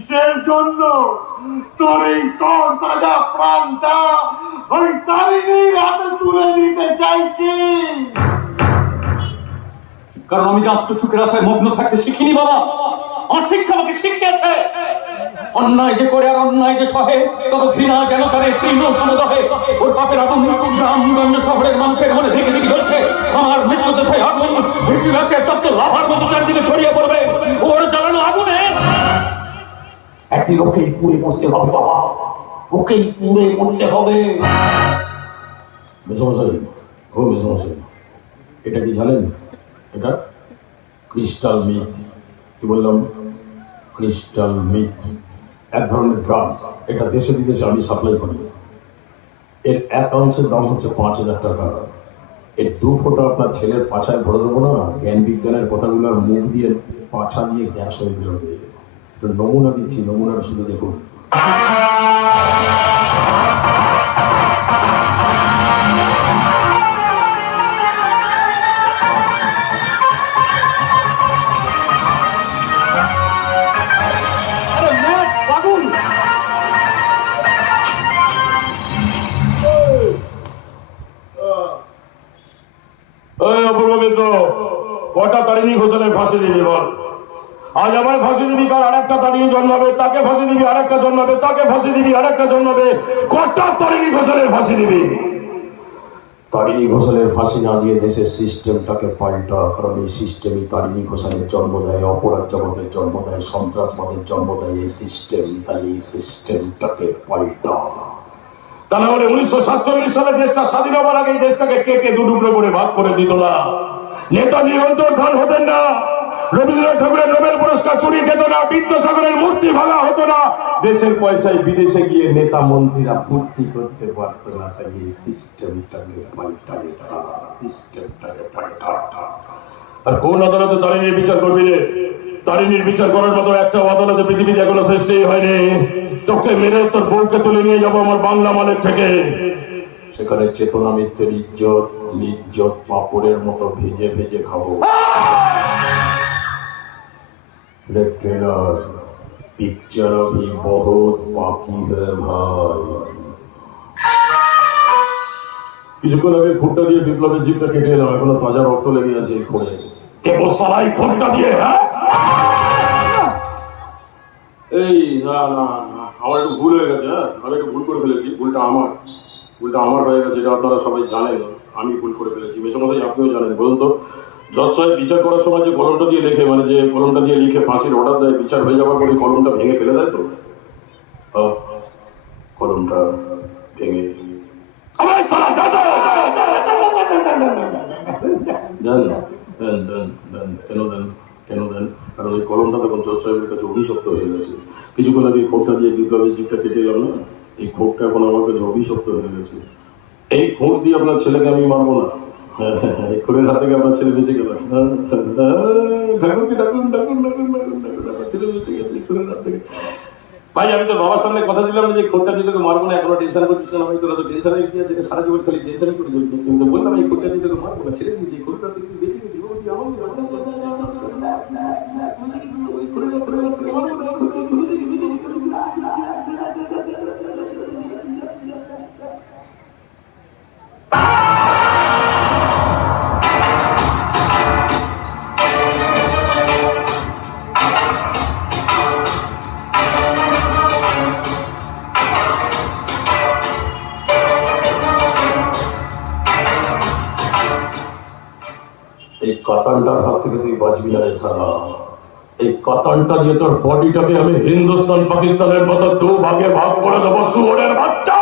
কিসের জন্য তোর এই তরতাজা প্রাণটা ওই তারিণীর হাতে তুলে দিতে চাইছি? কারণ আমি যে আত্মসুখের আশায় মগ্ন থাকতে শিখিনি বাবা। আমার শিক্ষা আমাকে শিখিয়েছে অন্যায় যে করে আর অন্যায় যে সহে তবে ঘৃণা যেন তার তীব্র সমদহে ওর পাপের আগুন গ্রামগঞ্জ শহরের মানুষের মনে দেখে দেখে চলছে। আমার মৃত্যু দেশায় আগুন বেশি আছে তত লাভার মতো চারিদিকে ছড়িয়ে পড়বে। ওর জ্বালানো আগুনে একদিন ওকেই পুড়ে মরতে হবে বাবা, ওকেই পুড়ে মরতে হবে। মেসমশাই, ও মেসমশাই, এটা কি জানেন? এটা ক্রিস্টাল মিথ। কি বললাম? ক্রিস্টাল মিথ, এক ধরনের ড্রাগস। এটা দেশে বিদেশে আমি সাপ্লাই করি। এর এক আউন্সের দাম হচ্ছে 5,000 টাকা। এর 2 ফোঁটা আপনার ছেলের পাছায় ভরে দেবো না, জ্ঞান বিজ্ঞানের কথাগুলোর মুখ দিয়ে পাছা দিয়ে গ্যাস হয়ে বেরোবে। নমুনা দিচ্ছি, নমুনাটা শুধু দেখুন। কটা তারিণী ঘোষণের ফাঁসি দিবি বল? আজ আমার ফাঁসি দিবি, কাল আরেকটা তারিণী জন্মাবে, তাকে ফাঁসি দিবি, আরেকটা জন্মাবে, তাকে ফাঁসি দিবি, আরেকটা জন্মাবে। কটা তারিণী ঘোষণের ফাঁসি দিবি? তারিণী ঘোষণের ফাঁসি না দিয়ে দেশের সিস্টেমটাকে পাল্টা। কারণ এই সিস্টেমই তারিণী ঘোষণের জন্ম দেয়, অপরাধ জগতের জন্ম দেয়, সন্ত্রাসবাদের জন্ম দেয় এই সিস্টেম। তাই এই সিস্টেমটাকে পাল্টা। তা না হলে 1947 সালে দেশটা স্বাধীন হবার আগে এই দেশটাকে কেটে দুটুকরো করে ভাগ করে দিত না। নেতাজি অন্তর্ধান হতেন না, রবীন্দ্রনাথ ঠাকুরের নোবেল পুরস্কার চুরি খেত না, বিদ্যাসাগরের মূর্তি ভাঙা হতো না, দেশের পয়সায় বিদেশে গিয়ে নেতা মন্ত্রীরা ফুর্তি করতে পারত না। তাই এই সিস্টেমটাকে পাল্টা, সিস্টেমটাকে পাল্টা। আর কোন আদালতে তারিণীর বিচার করবি রে? তারিণীর বিচার করার মতো একটা আদালতে পৃথিবীতে এখনো সৃষ্টি হয়নি। তোকে মেরে তোর বউকে তুলে নিয়ে যাবো আমার বাংলা মানের থেকে। সেখানে চেতনা মিত্রের ইজ্জত নিজ্জত পাপড়ের মতো ভেজে ভেজে খাবো। পিকচার अभी बहुत बाकी है ভাই। কিছুক্ষণ আগে ঘুরটা দিয়ে বিপ্লবের জিপটা কেটে এলাম, এখনো তাজা রক্ত লেগে আছে এই ঘোরে। কেবল সালাই ঘুরটা দিয়ে। হ্যাঁ এই না না না, আমার একটু ভুল হয়ে গেছে। হ্যাঁ আমি একটু ভুল করে ফেলেছি, ভুলটা আমার হয়ে গেছে। এটা আপনারা সবাই জানেন, আমি ভুল করে ফেলেছি। মেসমশাই আপনিও জানেন। বলুন তো, জজ সাহেব বিচার করার সময় যে কলমটা দিয়ে লেখে, মানে যে কলমটা দিয়ে লিখে ফাঁসির অর্ডার দেয়, বিচার হয়ে যাওয়ার পরে কলমটা ভেঙে ফেলে দেয় তো। কলমটা ভেঙে কেন দেন? কারণ ওই কলমটা তখন জজ সাহেবের কাছে অভিশপ্ত হয়ে গেছে। কিছুক্ষণ আগে খোপটা দিয়ে বিপ্লবের জিপটা কেটে গেল না, এই খোপটা এখন আমার কাছে অভিশপ্ত হয়ে গেছে। এই খোপ দিয়ে আপনার ছেলেকে আমি মারবো না। খোরের হাত থেকে আপনার ছেলে বেঁচে গেল। ভাই আমি তো বাবার সামনে কথা দিলাম যে খোরটা দিয়ে তোকে মারবো না, এখনো টেনশন করছিস কেন? আমি তোরা তো টেনশন হয়ে গিয়েছে, সারা জীবন খালি টেনশনই করে চলছি। কিন্তু বললাম এই খোরটা দিয়ে তোকে মারবো না, ছেড়ে দিয়েছি। খোরটা থেকে বেঁচে গেছি। এই কাতানটার হাত থেকে তুই বাঁচবি না রে সালা। এই কাতানটা দিয়ে তোর বডিটাকে আমি হিন্দুস্তান পাকিস্তানের মতো 2 ভাগে ভাগ করে দেবো, শুয়োরের বাচ্চা।